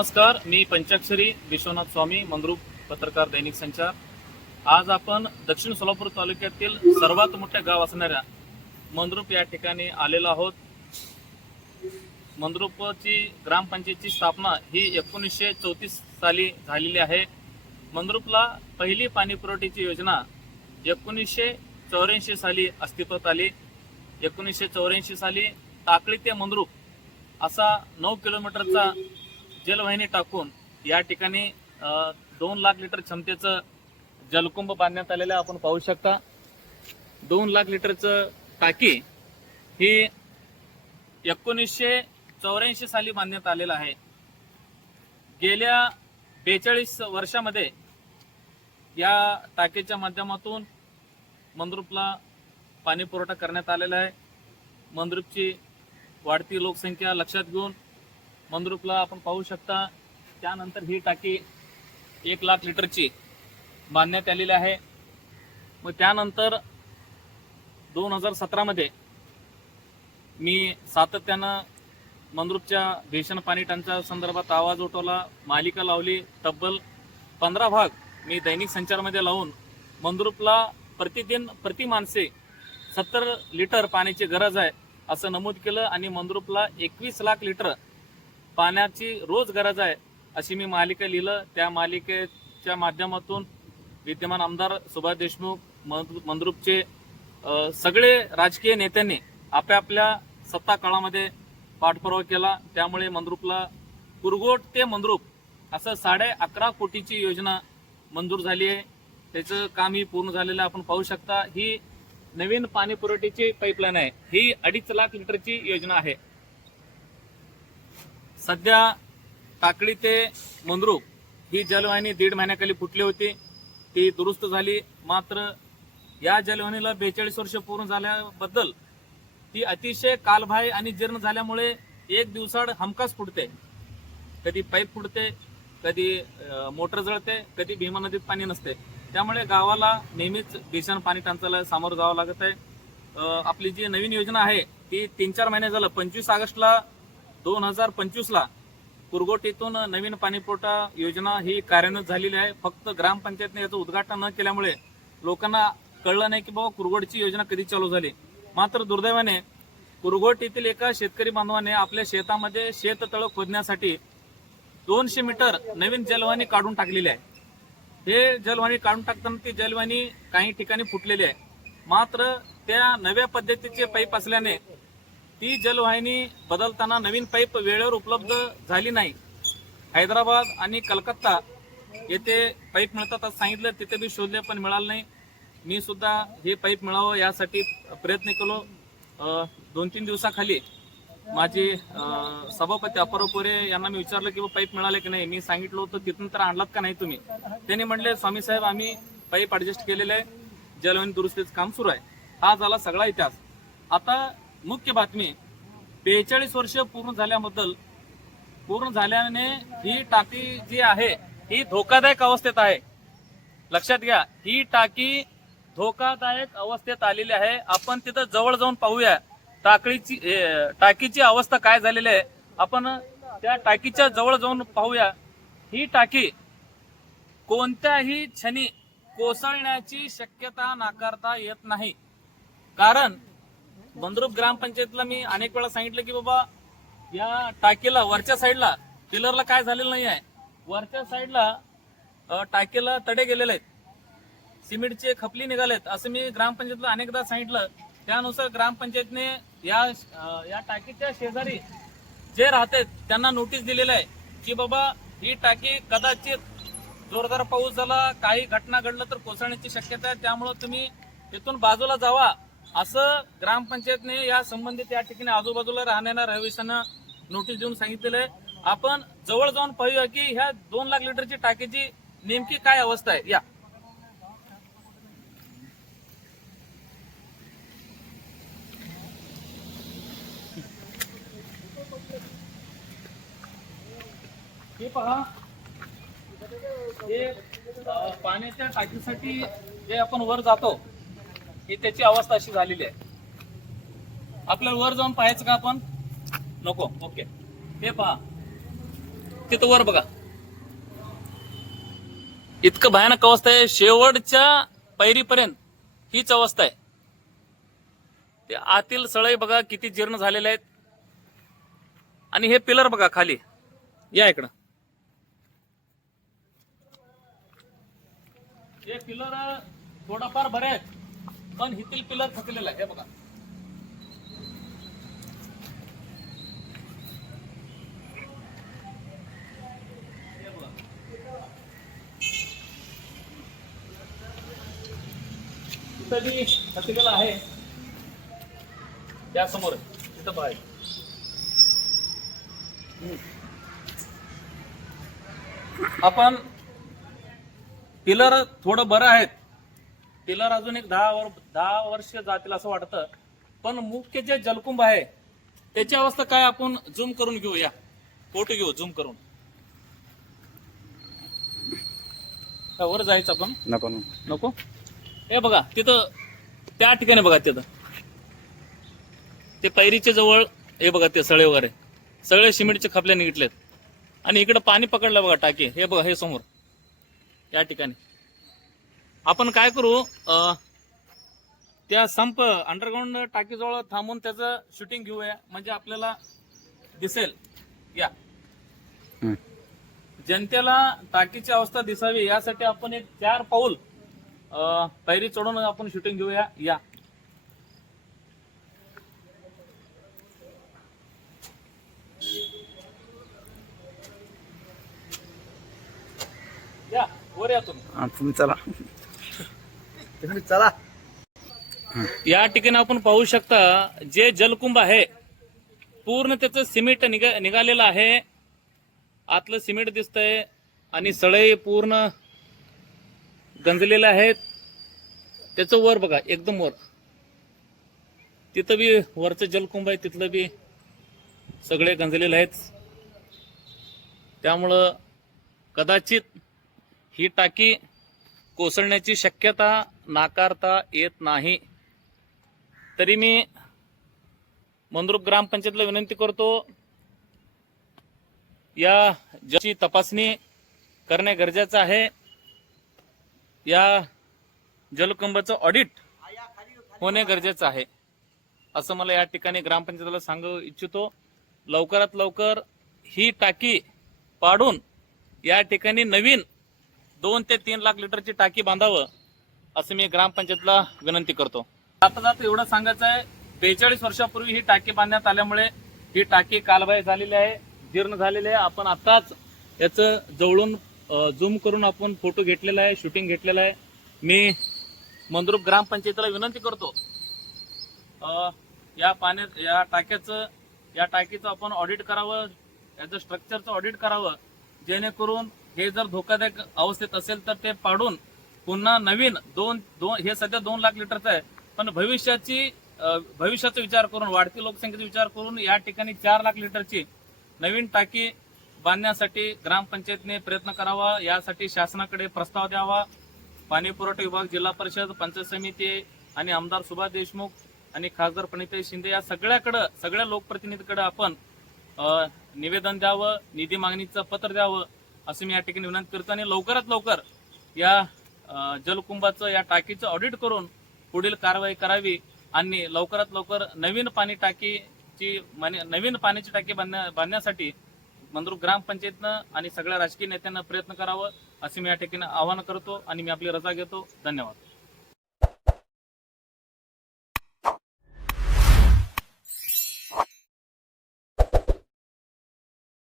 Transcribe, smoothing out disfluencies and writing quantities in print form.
नमस्कार, मी पंचाक्षरी विश्वनाथ स्वामी, मंद्रुप पत्रकार दैनिक संचार। आज आपण दक्षिण सोलापूर तालुक्यातील सर्वात मोठे गाव असणाऱ्या मंद्रुप या ठिकाणी आलेलो आहोत। मंद्रुपची ग्रामपंचायतीची स्थापना ही 1934 साली झालेली आहे। मंद्रुपला पहिली पाणी पुरवठ्याची योजना 1984 साली अस्तित्वात आली। 1984 साली टाकळी ते मंद्रुप असा 9 किलोमीटरचा जलवाहिनी टाकून या ठिकाणी 2 लाख लिटर क्षमतेचं जलकुंभ बांधण्यात आलेलं आपण पाहू शकता। 2 लाख लिटरचं टाकी ही 1984 साली बांधण्यात आलेलं आहे। गेल्या 42 वर्षामध्ये या टाकीच्या माध्यमातून मंद्रुपला पाणी पुरवठा करण्यात आलेला आहे। मंद्रुपची वाढती लोकसंख्या लक्षात घेऊन मंद्रुपला आपण पाहू शकता, त्यानंतर ही टाकी 1 लाख लिटरची बांधण्यात आलेली आहे। मग त्यानंतर 2017 मध्ये मी सातत्यानं मंद्रुपच्या भीषण पाणी टंचाई संदर्भात आवाज उठवला, मालिका लावली। तब्बल 15 भाग मी दैनिक संचारमध्ये लावून मंद्रुपला प्रतिदिन प्रति माणसे 70 लिटर पाण्याची गरज आहे असं नमूद केलं आणि मंद्रुपला 21 लाख लिटर पाण्याची रोज गरज आहे अशी मी मालिका लिहिलं। त्या मालिकेच्या माध्यमातून विद्यमान आमदार सुभाष देशमुख, मंद्रुपचे सगळे राजकीय नेत्यांनी आपापल्या सत्ता काळामध्ये पाठपुरावा केला। त्यामुळे मंद्रुपला कुरगोट ते मंद्रुप असं 11.5 कोटीची योजना मंजूर झाली आहे। त्याचं काम ही पूर्ण झालेलं आपण पाहू शकता। ही नवीन पाणी पुरवठ्याची पाईपलाईन आहे। ही 2.5 लाख लिटरची योजना आहे। सध्या टाकळी ते मंद्रुप ही जलवाहिनी 1.5 महिन्याखाली फुटली होती, ती दुरुस्त झाली। मात्र या जलवाहिनीला 42 वर्ष पूर्ण झाल्याबद्दल ती अतिशय कालबाह्य आणि जीर्ण झाल्यामुळे एक दिवसाड हमखास फुटते। कधी पाईप फुटते, कधी मोटर जळते, कधी भीमा नदीत पाणी नसते। त्यामुळे गावाला नेहमीच भीषण पाणी टंचाईला सामोरं जावं लागत आहे। आपली जी नवीन योजना आहे ती 3-4 महिने झालं 25 ऑगस्टला 2025ला कुरगोटीतून नवीन पाणीपुरवठा योजना ही कार्यान्वित झालेली आहे। फक्त ग्रामपंचायतने याचं उद्घाटन न केल्यामुळे लोकांना कळलं नाही की बाबा कुरगोटची योजना कधी चालू झाली। मात्र दुर्दैवाने कुरगोट येथील एका शेतकरी बांधवाने आपल्या शेतामध्ये शेततळ खोदण्यासाठी 200 मीटर नवीन जलवाहिनी काढून टाकलेली आहे। हे जलवाहिनी काढून टाकताना ती जलवाहिनी काही ठिकाणी फुटलेली आहे। मात्र त्या नव्या पद्धतीचे पाईप असल्याने ती जलवाहिनी बदलताना नवीन पाईप वेळेवर उपलब्ध झाली नाही। हैदराबाद आणि कलकत्ता येथे पाईप मिळतात असं सांगितलं, तिथे बी शोधले पण मिळालं नाही। मी सुद्धा हे पाईप मिळावं यासाठी प्रयत्न केलो। 2-3 दिवसाखाली माझे सभापती अपर्व पोरे यांना मी विचारलं की पाईप मिळाले की नाही। मी सांगितलं होतं तिथून तर आणलात का नाही तुम्ही। त्यांनी म्हणले स्वामी साहेब आम्ही पाईप ऍडजस्ट केलेले आहे, जलवाहिनी दुरुस्तीचं काम सुरू आहे। हा झाला सगळा इतिहास। आता मुख्य बातमी 42 वर्ष पूर्ण झाल्याने ही टाकी जी आहे ही धोकादायक अवस्थेत आहे। लक्षात घ्या, ही टाकी धोकादायक अवस्थेत आलेली आहे। आपण तिथं जवळ जाऊन पाहूया टाकीची अवस्था काय झालेली आहे। आपण त्या टाकीच्या जवळ जाऊन पाहूया। ही टाकी कोणत्याही क्षणी कोसळण्याची शक्यता नाकारता येत नाही। कारण मंद्रुप ग्रामपंचायतला मी अनेक वेळा सांगितलं की बाबा या टाकीला वरच्या साईडला पिलरला काय झालेलं नाही आहे। वरच्या साईडला टाकीला तडे गेलेले आहेत, सिमेंटचे खपली निघालेत असं मी ग्रामपंचायतला अनेकदा सांगितलं। त्यानुसार ग्रामपंचायतने या टाकीच्या शेजारी जे राहतात त्यांना नोटीस दिलेलं आहे की बाबा ही टाकी कदाचित जोरदार पाऊस झाला, काही घटना घडलं तर कोसळण्याची शक्यता आहे, त्यामुळे तुम्ही तिथून बाजूला जावा असं ग्रामपंचायतने या संबंधित या ठिकाणी आजूबाजूला राहणाऱ्या रहिवाशांना नोटीस देऊन सांगितलेलं आहे। आपण जवळ जाऊन पाहूया की ह्या 2 लाख लिटरची टाकीची नेमकी काय अवस्था आहे। या हे पहा, हे पाण्याच्या टाकीसाठी जे आपण वर जातो ही त्याची अवस्था अशी झालेली आहे। आपल्याला वर जाऊन पाहायचं का आपण? नको। ओके, हे पहा, तिथं वर बघा, इतकं भयानक अवस्था आहे. शेवटच्या पैरीपर्यंत हीच अवस्था आहे. ते आतील सळई बघा किती जीर्ण झालेले आहेत. आणि हे पिलर बघा खाली, या इकडं, हे पिलर थोडाफार बरे आहेत, पण हितील पिलर थकलेला आहे. हे बघा, थकलेला आहे. त्या समोर तिथं बाहेर आपण पिलर थोडं बरं आहेत. पिलर अजून एक 10 वर्ष जातील असं वाटतं. पण मुख्य जे जलकुंभ आहे त्याची अवस्था काय, आपण झूम करून घेऊया, फोटो घेऊ झूम करून. वर जायचं आपण, नको. हे बघा तिथं, त्या ठिकाणी बघा, तिथं ते पैरीच्या जवळ हे बघा, ते सळे वगैरे सगळे सिमेंटचे खपले निघटलेत. आणि इकडे पाणी पकडलं बघा टाकी, हे बघा, हे समोर या ठिकाणी. आपण काय करू, त्या संप अंडरग्राऊंड टाकीजवळ थांबून त्याचं शूटिंग घेऊया, म्हणजे आपल्याला दिसेल. या जनतेला टाकीची अवस्था दिसावी यासाठी आपण एक 4 पाऊल पैरी चढून आपण शूटिंग घेऊया. या वर या तुम्ही चला चला. या ठिकाणी आपण पाहू शकता, जे जलकुंभ आहे पूर्ण त्याचं सिमेंट निघालेलं आहे. आतलं सिमेंट दिसतंय आणि सळई पूर्ण गंजलेले आहेत. त्याचं वर बघा, एकदम वर, तिथं बी वरचं जलकुंभ आहे, तिथलं बी सगळे गंजलेले आहेत. त्यामुळं कदाचित ही टाकी कोसळण्याची शक्यता नाकारता येत नाही. तरी मी मंद्रुप ग्रामपंचायतला विनंती करतो, या जलची तपासणी करणे गरजेचं आहे. या जलकुंभाचं ऑडिट होणे गरजेचं आहे, असं मला या ठिकाणी ग्रामपंचायतीला सांगू इच्छितो. लवकरात लवकर ही टाकी पाडून या ठिकाणी नवीन 2 ते 3 लाख लिटरची टाकी बांधावं, असं मी ग्रामपंचायतला विनंती करतो. आता एवढं सांगायचं आहे, 42 वर्षापूर्वी ही टाकी बांधण्यात आल्यामुळे ही टाकी कालबाह्य झालेली आहे, जीर्ण झालेली आहे. आपण आताच याचं जवळून झूम करून आपण फोटो घेतलेला आहे, शूटिंग घेतलेलं आहे. मी मंद्रुप ग्रामपंचायतीला विनंती करतो, या टाकीचं आपण ऑडिट करावं, याचं स्ट्रक्चरचं ऑडिट करावं, जेणेकरून हे जर धोकादायक अवस्थेत असेल तर ते पाडून पुन्हा नवीन हे सध्या 2 लाख लिटरचं आहे, पण भविष्याचा विचार करून, वाढती लोकसंख्येचा विचार करून या ठिकाणी 4 लाख लिटरची नवीन टाकी बांधण्यासाठी ग्रामपंचायतने प्रयत्न करावा. यासाठी शासनाकडे प्रस्ताव द्यावा. पाणी पुरवठा विभाग, जिल्हा परिषद, पंचायत समिती आणि आमदार सुभाष देशमुख आणि खासदार प्रणिताई शिंदे या सगळ्या लोकप्रतिनिधीकडे आपण निवेदन द्यावं, निधी मागणीचं पत्र द्यावं, असं मी या ठिकाणी विनंती करतो. आणि लवकरात लवकर या जलकुंभाचं, या टाकीचं ऑडिट करून पुढील कारवाई करावी आणि लवकरात लवकर नवीन पाण्याची टाकी बांधण्यासाठी मंद्रुप ग्रामपंचायतनं आणि सगळ्या राजकीय नेत्यांना प्रयत्न करावं, असे मी या ठिकाणी आवाहन करतो आणि मी आपली रजा घेतो. धन्यवाद.